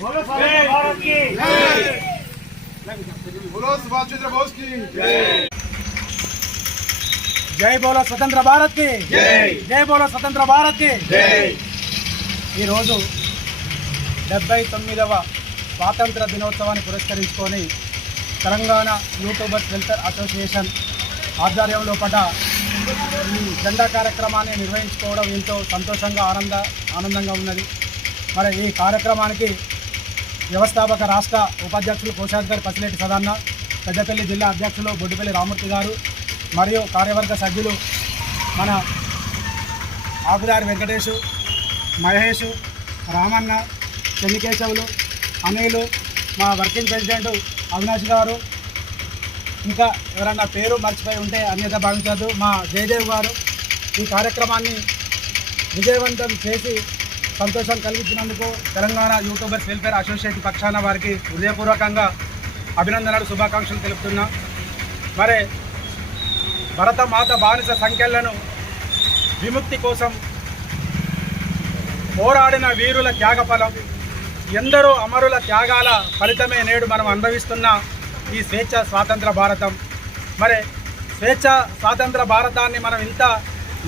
बोलो स्वतंत्र भारत की जय। बोलो सुभाष चंद्र बोस की जय। जय बोलो स्वतंत्र भारत की जय। जय बोलो स्वतंत्र भारत की जय। ఈ రోజు 79వ స్వాతంత్ర దినోత్సవాన్ని పురస్కరించుకొని తెలంగాణ యూట్యూబర్స్ వెల్ఫేర్ అసోసియేషన్ ఆధ్వర్యంలో పడ్డ ఈ జెండా కార్యక్రమాన్ని నిర్వహించుకోవడం ఎంతో సంతోషంగా ఆనందంగా ఉన్నది. మరి ఈ కార్యక్రమానికి వ్యవస్థాపక రాష్ట్ర ఉపాధ్యక్షులు కోశాధికారి పసిలేటి సదాన్న, పెద్దపల్లి జిల్లా అధ్యక్షులు బొడ్డుపల్లి రామూర్తి గారు మరియు కార్యవర్గ సభ్యులు మన ఆకుదారి వెంకటేషు, మహేష్, రామన్న, చెన్నికేశవులు, అనిలు, మా వర్కింగ్ ప్రెసిడెంట్ అవినాష్ గారు, ఇంకా ఎవరన్నా పేరు మర్చిపోయి ఉంటే అన్యత భావించదు, మా జయదేవ్ గారు ఈ కార్యక్రమాన్ని విజయవంతం చేసి సంతోషం కలిగించినందుకు తెలంగాణ యూట్యూబర్స్ వెల్ఫేర్ అసోసియేషన్ పక్షాన వారికి హృదయపూర్వకంగా అభినందనలు, శుభాకాంక్షలు తెలుపుతున్నా. మరి భరతమాత బానిస సంఖ్యలను విముక్తి కోసం పోరాడిన వీరుల త్యాగఫలం, ఎందరో అమరుల త్యాగాల ఫలితమే నేడు మనం అనుభవిస్తున్న ఈ స్వేచ్ఛ స్వాతంత్ర భారతం. మరి స్వేచ్ఛ స్వాతంత్ర భారతాన్ని మనం ఇంత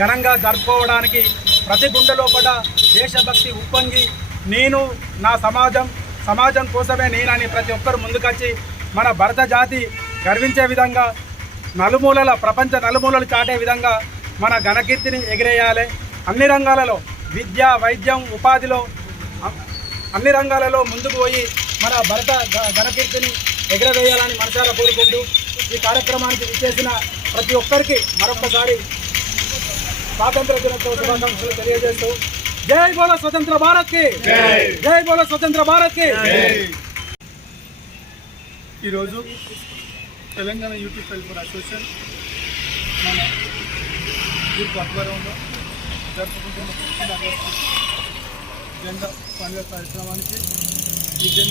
ఘనంగా జరుపుకోవడానికి ప్రతి గుండెలో పడ దేశభక్తి ఉప్పొంగి నేను నా సమాజం కోసమే నేనని ప్రతి ఒక్కరు ముందుకొచ్చి మన భరత జాతి గర్వించే విధంగా నలుమూలల ప్రపంచ నలుమూలలు చాటే విధంగా మన ఘనకీర్తిని ఎగిరేయాలి. అన్ని రంగాలలో విద్య, వైద్యం, ఉపాధిలో అన్ని రంగాలలో ముందుకు పోయి మన భరత ఘనకీర్తిని ఎగరవేయాలని మనసారా కోరుకుంటూ ఈ కార్యక్రమానికి విచ్చేసిన ప్రతి ఒక్కరికి మరొకసారి స్వాతంత్ర దినోత్సవ శుభాకాంక్షలు తెలియజేస్తూ జై బోలో స్వతంత్ర భారత్ కి జై. జై బోలో స్వతంత్ర భారత్ కి జై. ఈరోజు తెలంగాణ యూట్యూబ్ వెల్ఫేర్ అసోసియేషన్ మన గ్రూప్ ఆధ్వర్యంలో జరుపుకుంటున్న 15 ఆగస్టు జెండా పండుగ కార్యక్రమానికి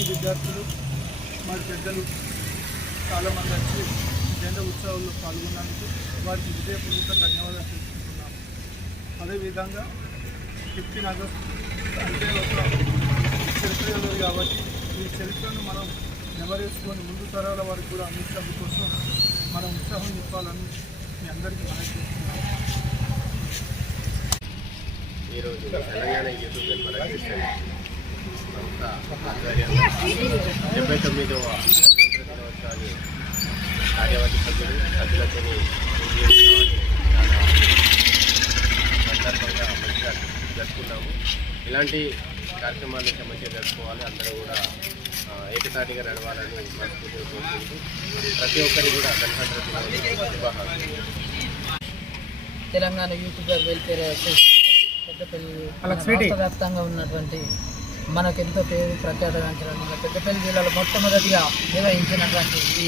విద్యార్థులు మరి పెద్దలు చాలామంది వచ్చి జెండా ఉత్సవాల్లో పాల్గొన్నందుకు వారికి హృదయపూర్వక ధన్యవాదాలు తెలుసుకుంటున్నాము. అదేవిధంగా 15 ఆగస్టు అంటే ఒక చరిత్ర ఉన్నది కాబట్టి ఈ చరిత్రను మనం నెమరేసుకొని ముందు తరాల వారికి కూడా అందించడం కోసం మనం ఉత్సాహం నింపాలని మీ అందరికీ మనం చేస్తున్నాము. ఈరోజు తెలంగాణ యూట్యూబ్ వెల్ఫేర్ అసోసియేషన్ సంస్థ ఆధ్వర్యంలో 79వ స్వాతంత్ర దినోత్సవాన్ని కార్యవర్గ సభ్యులతో చాలా సందర్భంగా మంచిగా జరుపుకున్నాము. ఇలాంటి కార్యక్రమాలు మంచిగా జరుపుకోవాలి, అందరూ కూడా ఏకతాటిగా నడవాలని మనస్ఫూర్తిగా కోరుకుంటూ ప్రతి ఒక్కరికి కూడా గణతంత్ర దినోత్సవ శుభాకాంక్షలు. Telangana YouTuber welfare association Peddapalli వ్యాప్తంగా ఉన్నటువంటి మనకెంతో పేరు ప్రఖ్యాతగాంచిన పెద్దపల్లి జిల్లాలో మొట్టమొదటిగా నిర్వహించినటువంటి ఈ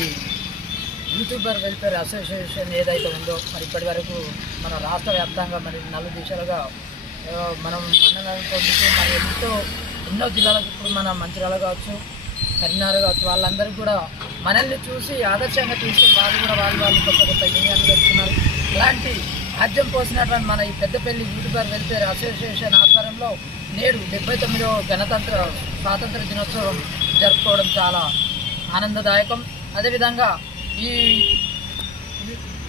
యూట్యూబర్ వెల్ఫేర్ అసోసియేషన్ ఏదైతే ఉందో మరి ఇప్పటి వరకు మన రాష్ట్ర వ్యాప్తంగా మరి 4 దిశలుగా మనం మన్ననలు పొందుతూ మరి ఎన్నో జిల్లాలకు ఇప్పుడు మన మంచిర్యాల కావచ్చు, కరీంనగర్ కావచ్చు, వాళ్ళందరికీ కూడా మనల్ని చూసి ఆదర్శంగా తీసుకుని వాళ్ళు కొత్త యూనియన్లు పెట్టుకున్నారు. ఇలాంటి రాజ్యం పోసినటువంటి మన ఈ పెద్దపల్లి యూట్యూబర్ వెల్ఫేర్ అసోసియేషన్ ఆధ్వర్యంలో నేడు 79వ స్వాతంత్ర దినోత్సవం జరుపుకోవడం చాలా ఆనందదాయకం. అదేవిధంగా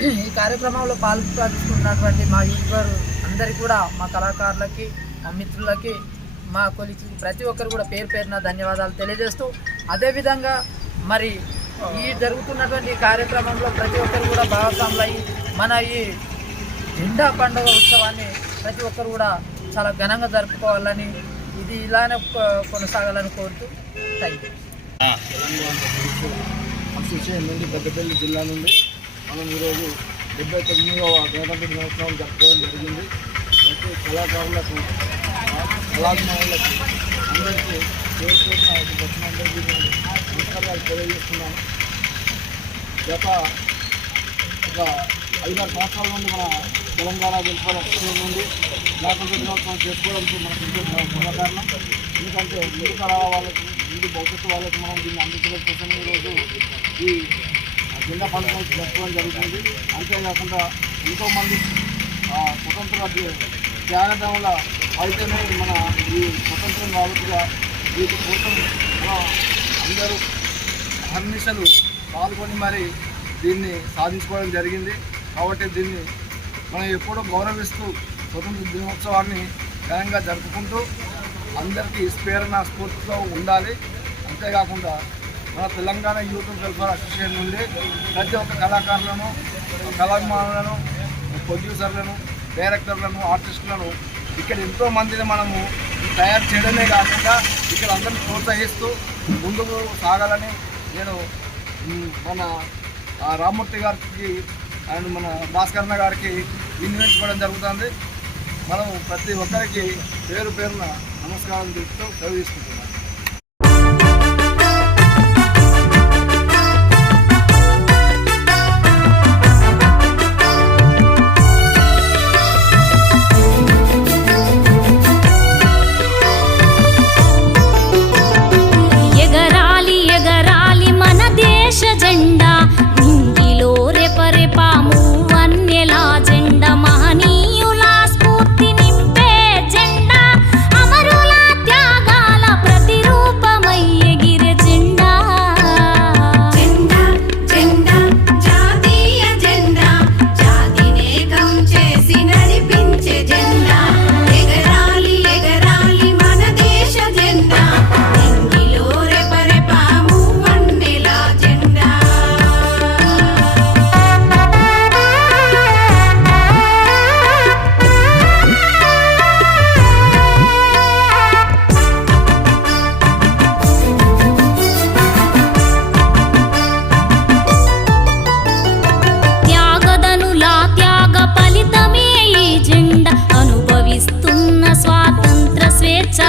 ఈ కార్యక్రమంలో పాల్గొన్నటువంటి మా యూట్యూబర్ అందరికీ కూడా, మా కళాకారులకి, మా మిత్రులకి, మా కొలికి ప్రతి ఒక్కరు కూడా పేరు పేరున ధన్యవాదాలు తెలియజేస్తూ, అదేవిధంగా మరి ఈ జరుగుతున్నటువంటి కార్యక్రమంలో ప్రతి ఒక్కరు కూడా భాగస్వాములయ్యి మన ఈ జెండా పండుగ ఉత్సవాన్ని ప్రతి ఒక్కరు కూడా చాలా ఘనంగా జరుపుకోవాలని, ఇది ఇలానే కొనసాగాలని కోరుతూ థ్యాంక్ యూ. తెలంగాణ అసోసియేషన్ నుండి పెద్దపల్లి జిల్లా నుండి మనం ఈరోజు 79వ గణతంత్ర దినోత్సవం జరుపుకోవడం జరిగింది. ప్రతి కళాకారులకు, కళాభిమానులకు అందరికీ పేరు పేరున వచ్చినందరికీ నేను నమస్కారాలు తెలియజేస్తున్నాను. గత ఒక 5-6 సంవత్సరాల నుండి మన తెలంగాణ వెల్ఫేర్ అసోసియేషన్ నుండి గణతంత్ర దినోత్సవం చేసుకోవడానికి మనకు ఎంతో గర్వకారణం. ఎందుకంటే ముందు తరాల వాళ్ళకి, ముందు భవిష్యత్తు వాళ్ళకి మనం దీన్ని అందించడం కోసం ఈరోజు ఈ జెండా పండుగ జరుపుకోవడం జరుగుతుంది. అంతేకాకుండా ఎంతోమంది స్వతంత్ర త్యాగదముల ఫలితమే మన ఈ స్వతంత్రం కాబట్టిగా వీటి కోసం అందరూ అహర్నిశలు పాల్గొని మరి దీన్ని సాధించుకోవడం జరిగింది. కాబట్టి దీన్ని మనం ఎప్పుడూ గౌరవిస్తూ స్వతంత్ర దినోత్సవాన్ని ఘనంగా జరుపుకుంటూ అందరికీ ప్రేరణ స్ఫూర్తితో ఉండాలి. అంతేకాకుండా మన తెలంగాణ యూత్ వెల్ఫేర్ అసోసియేషన్ నుండి ప్రతి ఒక్క కళాకారులను, కళాభిమానులను, ప్రొడ్యూసర్లను, డైరెక్టర్లను, ఆర్టిస్టులను ఇక్కడ ఎంతో మందిని మనము తయారు చేయడమే కాకుండా ఇక్కడ అందరిని ప్రోత్సహిస్తూ ముందుకు సాగాలని నేను మన రామ్మూర్తి గారికి అండ్ మన భాస్కరన్న గారికి వినియోగించుకోవడం జరుగుతుంది. మనం ప్రతి ఒక్కరికి పేరు పేరున నమస్కారం తెలుపుతూ సెలవు తీసుకుంటున్నాను. జెండా నింగిలో రెపరెపాము వన్నెలా జెండా మహనీయుల స్ఫూర్తి నింపే జెండా అమరుల త్యాగాల ప్రతిరూపమై ఎగిరే జెండా జెండా జెండా జాతీయ జెండా జాతినేకం చేసి నడిపించే జెండా ఎగరాలి ఎగరాలి మన దేశ జెండా నింగిలో రెపరెపాము వన్నెలా స్వాతంత్ర స్వేచ్ఛా